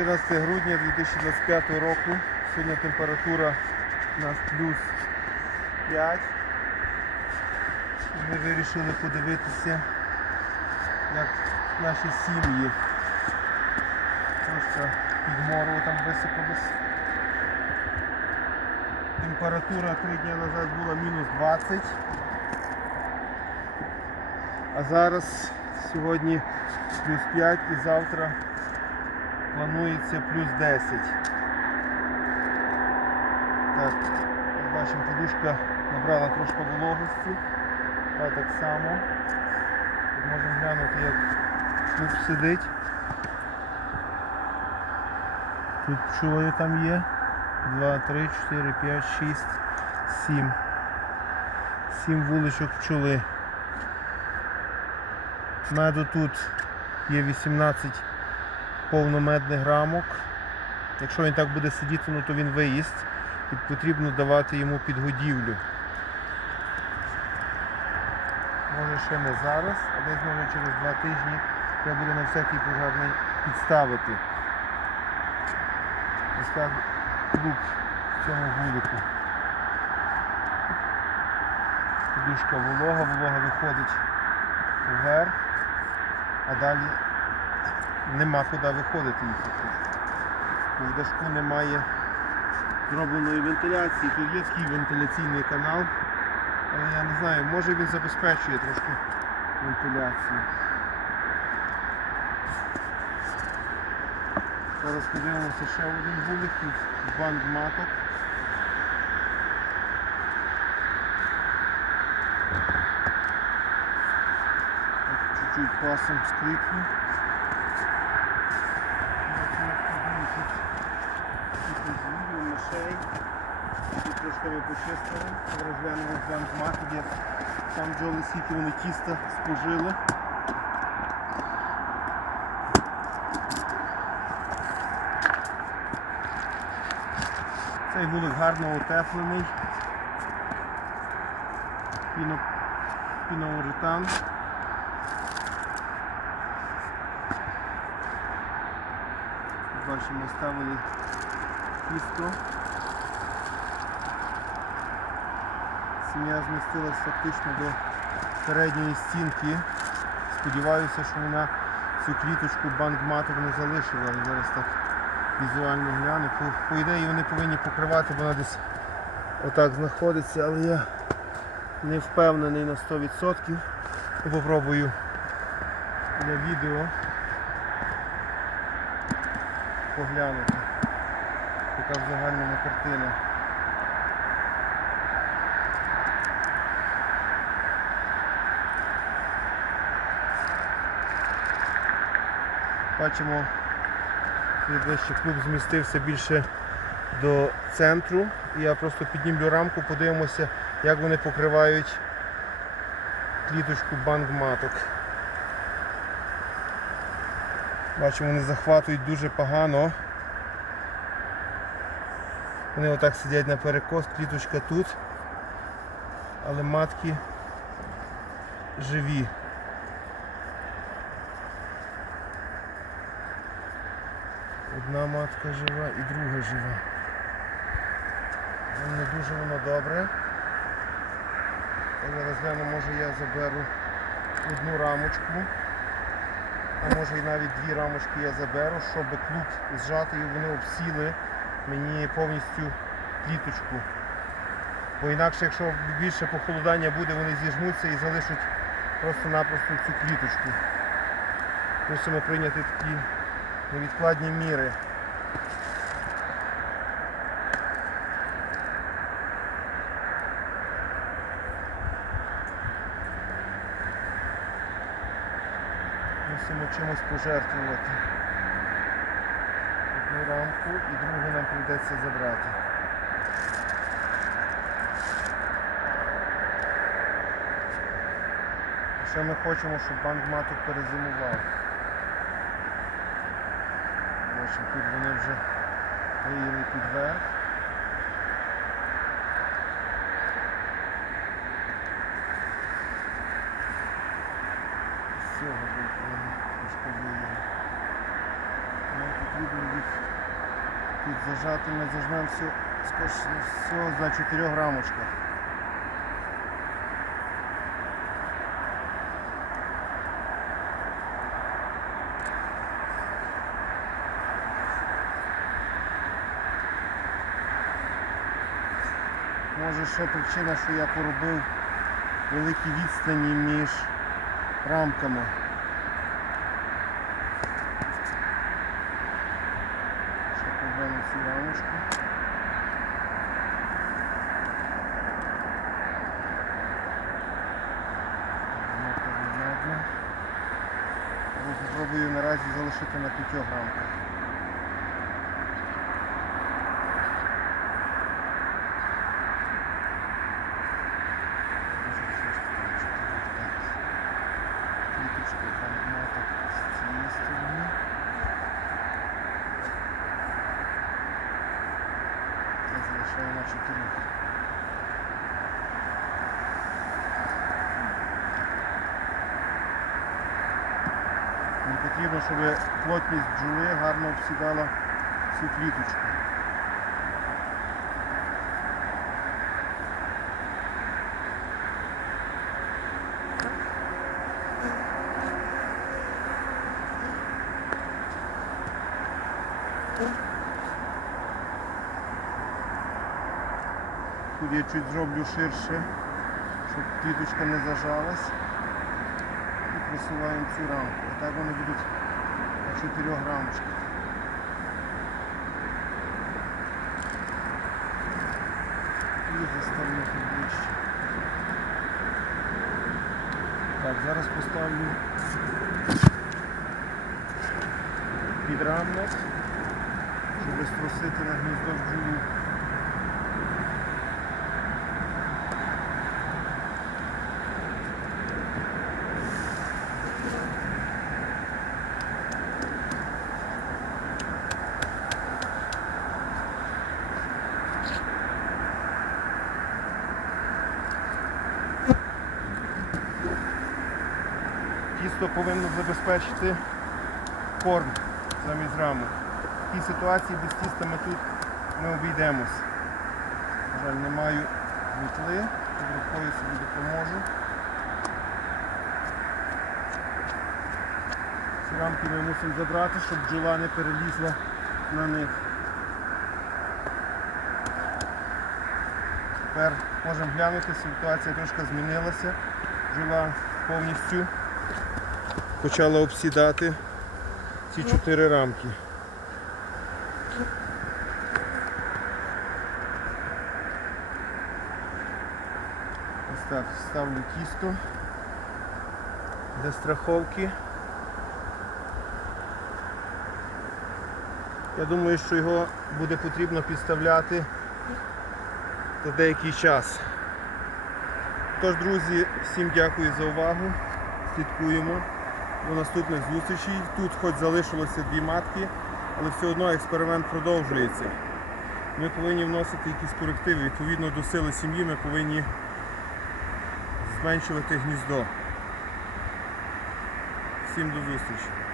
14 грудня 2025 року. Сьогодні температура у нас плюс 5. І Ми вирішили подивитися, як наші сім'ї трошки під мору там висипалось. Температура 3 дні назад була мінус 20. А зараз сьогодні плюс 5 і завтра планується плюс 10. Так, як бачимо, подушка набрала трошки вологості. Та так само. Тут можемо глянути, як тут сидить. Тут пчоли там є. 2, 3, 4, 5, 6, 7. 7 вуличок пчоли. Меду тут є 18 повномедних рамок. Якщо він так буде сидіти, ну, то він виїсть і потрібно давати йому підгодівлю. Може ще не зараз, а десь може через два тижні треба буде на всякий пожарний підставити. Ось так клуб в цьому вулику. Подушка волога, волога виходить вверх, а далі нема куди виходити їхати. В дашку немає зробленої вентиляції. Тут є такий вентиляційний канал, але я не знаю, може він забезпечує трошки вентиляцію. Зараз подивимося ще один вулик, тут маток. Чуть-чуть пасом скрипну. Мишей. Тут трошки почистили. Розглянемо маток, як там бджоли скільки вони тіста спожили. Цей вулик гарно утеплений. Піно, піноуретан. Бачимо, ставили тісто. Сім'я змістилась фактично до передньої стінки. Сподіваюся, що вона цю кліточку банкматок не залишила. Зараз так візуально гляну. По, по ідеї вони повинні покривати, вона десь отак знаходиться, але я не впевнений на 100%. Я Попробую для відео поглянути. Така в загальному картина. Бачимо, ближче клуб змістився більше до центру. І я просто піднімлю рамку, подивимося, як вони покривають кліточку банк-маток. Бачимо, вони захватують дуже погано. Вони отак сидять на перекос, кліточка тут, але матки живі. Одна матка жива і друга жива. Ну, Не дуже воно добре. Зараз гляну, може я заберу одну рамочку, а може і навіть дві рамочки я заберу, щоб клуб зжати і вони обсіли мені повністю кліточку. Бо інакше, якщо більше похолодання буде, вони зіжмуться і залишать просто-напросто цю кліточку. Мусимо прийняти такі невідкладні міри. Мусимо чимось пожертвувати. Одну рамку і другу нам прийдеться забрати. Ще ми хочемо, щоб банк маток перезимував. Бачимо, тут вони вже виїли під верх. З цього боку вони трошки виїли. Нам потрібно їх Тут зажати ми зажмемо все, всього за 4 рамочках. Може ще причина, що я поробив великі відстані між рамками. Ще Але Попробую наразі залишити на п'ятьох рамках. Я на 4. Не потрібно, щоб плотність бджоли гарно обсідала всю кліточку. Тут я чуть зроблю ширше, щоб кліточка не зажалась. І просуваємо цю рамку. І так вони будуть на 4 рамочках. І заставлю тут ближче. Так, зараз поставлю підрамник, щоб струсити на гніздо бджолу. Тісто повинно забезпечити корм замість рамок. В такій ситуації без тіста ми тут не обійдемось. На жаль, не маю мітли, під рукою собі допоможу. Ці рамки ми мусимо забрати, щоб бджола не перелізла на них. Тепер можемо глянути, ситуація трошки змінилася. Бджола повністю почала обсідати ці чотири рамки. Ось так, ставлю тісто для страховки. Я думаю, що його буде потрібно підставляти за деякий час. Тож, друзі, всім дякую за увагу. Слідкуємо до наступних зустрічей. Тут хоч залишилося дві матки, але все одно експеримент продовжується. Ми повинні вносити якісь корективи. Відповідно до сили сім'ї ми повинні зменшувати гніздо. Всім до зустрічі.